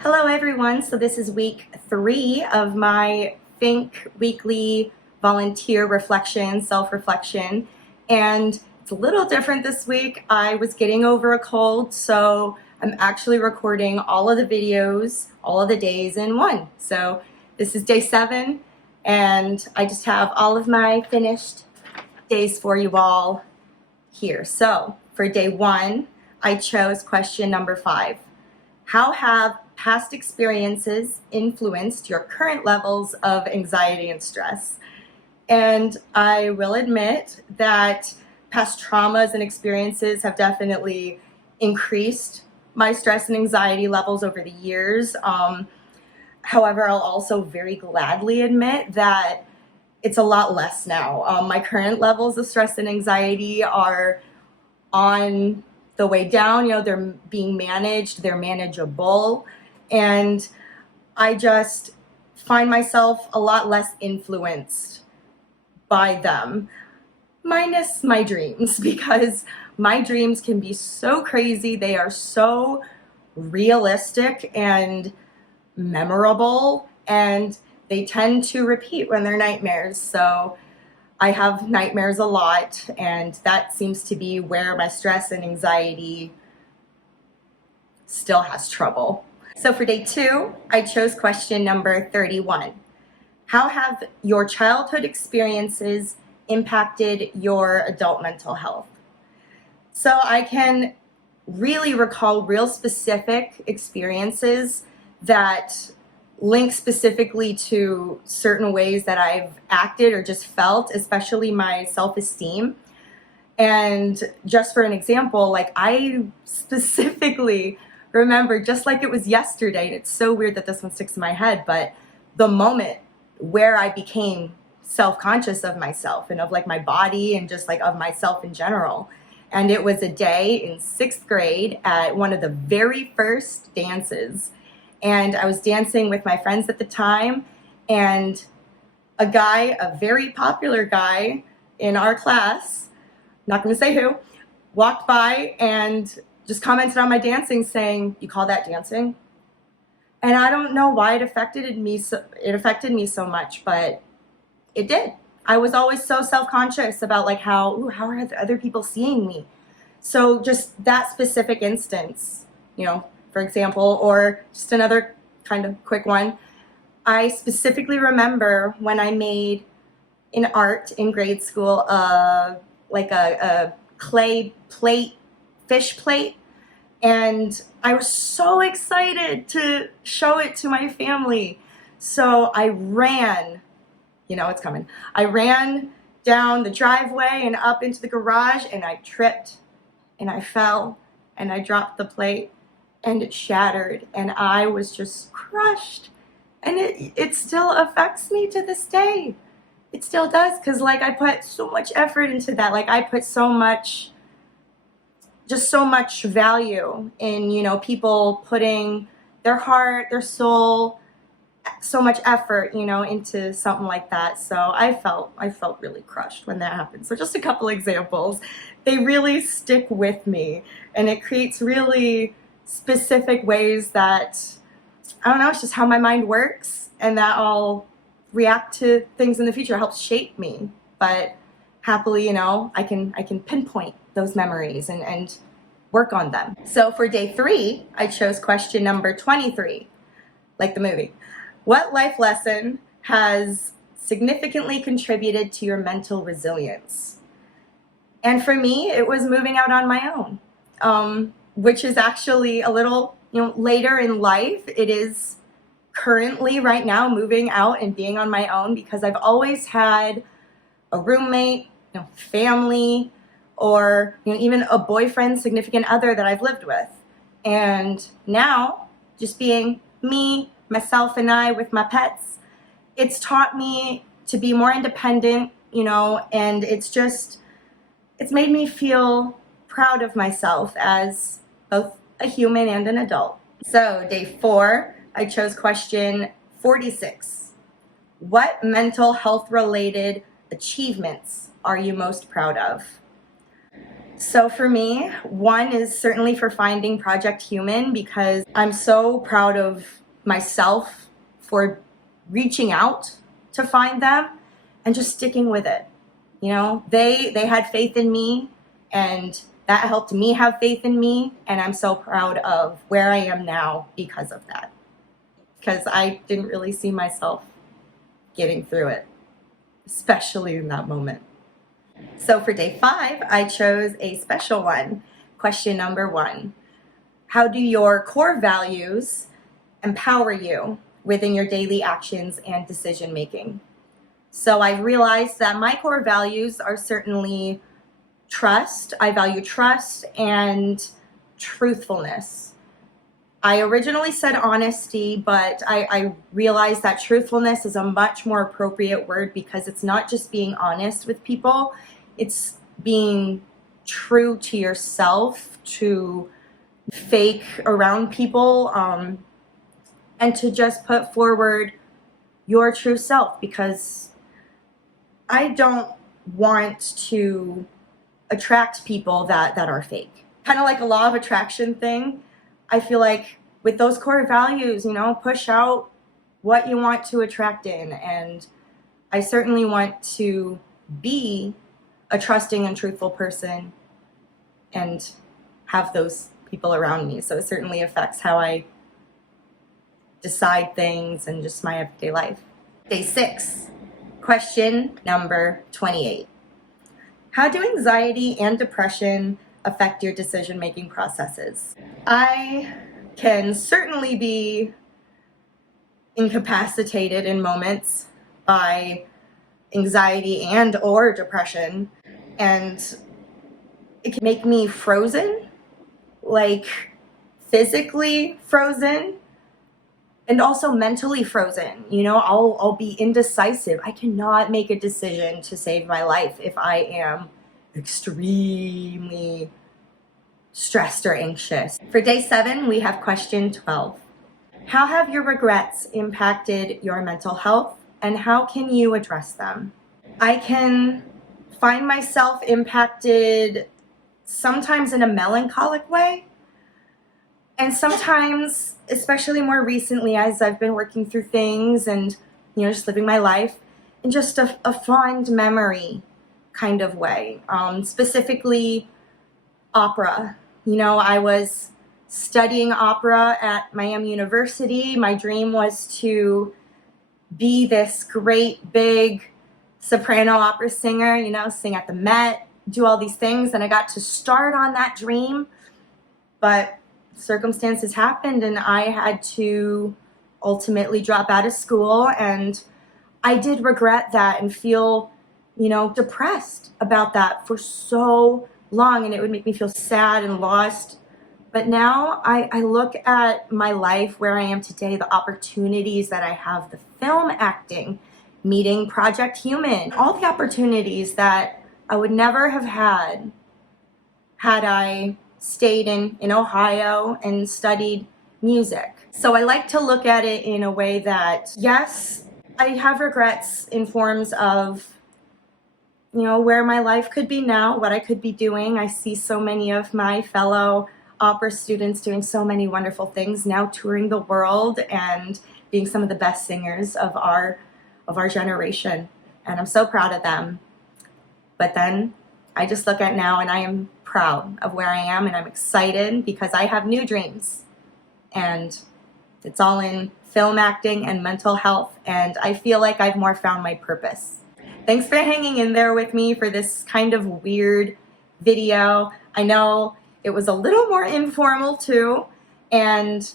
Hello everyone, so this is week 3 of my Think Weekly Volunteer Reflection, Self-Reflection, and it's a little different this week. I was getting over a cold, so I'm actually recording all of the videos, all of the days in one. So this is day 7, and I just have all of my finished days for you all here. So for day 1, I chose question number 5. How have past experiences influenced your current levels of anxiety and stress? And I will admit that past traumas and experiences have definitely increased my stress and anxiety levels over the years. However, I'll also very gladly admit that it's a lot less now. My current levels of stress and anxiety are on the way down. They're being managed, they're manageable, and I just find myself a lot less influenced by them, minus my dreams, because my dreams can be so crazy. They are so realistic and memorable, and they tend to repeat when they're nightmares. So I have nightmares a lot, and that seems to be where my stress and anxiety still has trouble. So for day 2, I chose question number 31. How have your childhood experiences impacted your adult mental health? So I can really recall real specific experiences that link specifically to certain ways that I've acted or just felt, especially my self-esteem. And just for an example, like I specifically remember, just like it was yesterday, and it's so weird that this one sticks in my head, but the moment where I became self-conscious of myself and of like my body and just like of myself in general. And it was a day in 6th grade at one of the very first dances. And I was dancing with my friends at the time, and a guy, a very popular guy in our class, not going to say who, walked by and just commented on my dancing saying, "You call that dancing?" And I don't know why it affected me so much, but it did. I was always so self-conscious about like how are other people seeing me? So just that specific instance, for example, or just another kind of quick one. I specifically remember when I made in art in grade school, like a clay plate, fish plate, and I was so excited to show it to my family. So I ran, it's coming. I ran down the driveway and up into the garage, and I tripped, and I fell, and I dropped the plate, and it shattered, and I was just crushed. And it still affects me to this day. It still does, because like I put so much effort into that. Like I put so much value in, people putting their heart, their soul, so much effort, into something like that. So I felt really crushed when that happened. So just a couple examples. They really stick with me, and it creates really specific ways that, I don't know, it's just how my mind works, and that I'll react to things in the future. It helps shape me. But happily, I can pinpoint those memories and work on them. So for day 3, I chose question number 23, like the movie. What life lesson has significantly contributed to your mental resilience? And for me, it was moving out on my own, which is actually a little, later in life. It is currently right now moving out and being on my own, because I've always had a roommate, family, or even a boyfriend, significant other that I've lived with. And now, just being me, myself, and I with my pets, it's taught me to be more independent, and it's made me feel proud of myself as both a human and an adult. So day 4, I chose question 46. What mental health related achievements are you most proud of? So for me, one is certainly for finding Project Human, because I'm so proud of myself for reaching out to find them and just sticking with it. You know, they had faith in me, and that helped me have faith in me, and I'm so proud of where I am now because of that. Because I didn't really see myself getting through it, especially in that moment. So for day 5, I chose a special one. Question number 1. How do your core values empower you within your daily actions and decision making? So I realized that my core values are certainly trust. I value trust and truthfulness. I originally said honesty, but I realized that truthfulness is a much more appropriate word, because it's not just being honest with people, it's being true to yourself, to fake around people, and to just put forward your true self, because I don't want to attract people that are fake. Kind of like a law of attraction thing. I feel like with those core values, you know, push out what you want to attract in. And I certainly want to be a trusting and truthful person and have those people around me. So it certainly affects how I decide things and just my everyday life. Day 6, question number 28. How do anxiety and depression affect your decision-making processes? I can certainly be incapacitated in moments by anxiety and or depression, and it can make me frozen, like physically frozen, and also mentally frozen. You know, I'll be indecisive. I cannot make a decision to save my life if I am extremely stressed or anxious. For day 7, we have question 12. How have your regrets impacted your mental health, and how can you address them? I can find myself impacted sometimes in a melancholic way, and sometimes, especially more recently, as I've been working through things and, you know, just living my life in just a fond memory kind of way. Specifically opera. You know, I was studying opera at Miami University. My dream was to be this great big soprano opera singer, you know, sing at the Met, do all these things, and I got to start on that dream, but circumstances happened and I had to ultimately drop out of school, and I did regret that and feel, you know, depressed about that for so long, and it would make me feel sad and lost. But now I look at my life, where I am today, the opportunities that I have, the film acting, meeting Project Human, all the opportunities that I would never have had I stayed in Ohio and studied music. So I like to look at it in a way that, yes, I have regrets in forms of, you know, where my life could be now, what I could be doing. I see so many of my fellow opera students doing so many wonderful things now, touring the world and being some of the best singers of our generation. And I'm so proud of them. But then I just look at now and I am proud of where I am, and I'm excited because I have new dreams. And it's all in film acting and mental health, and I feel like I've more found my purpose. Thanks for hanging in there with me for this kind of weird video. I know it was a little more informal too, and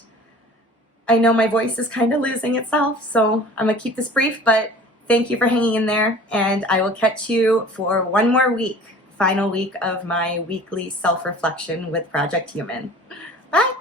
I know my voice is kind of losing itself, so I'm gonna keep this brief, but thank you for hanging in there, and I will catch you for one more week, final week of my weekly self-reflection with Project Human. Bye!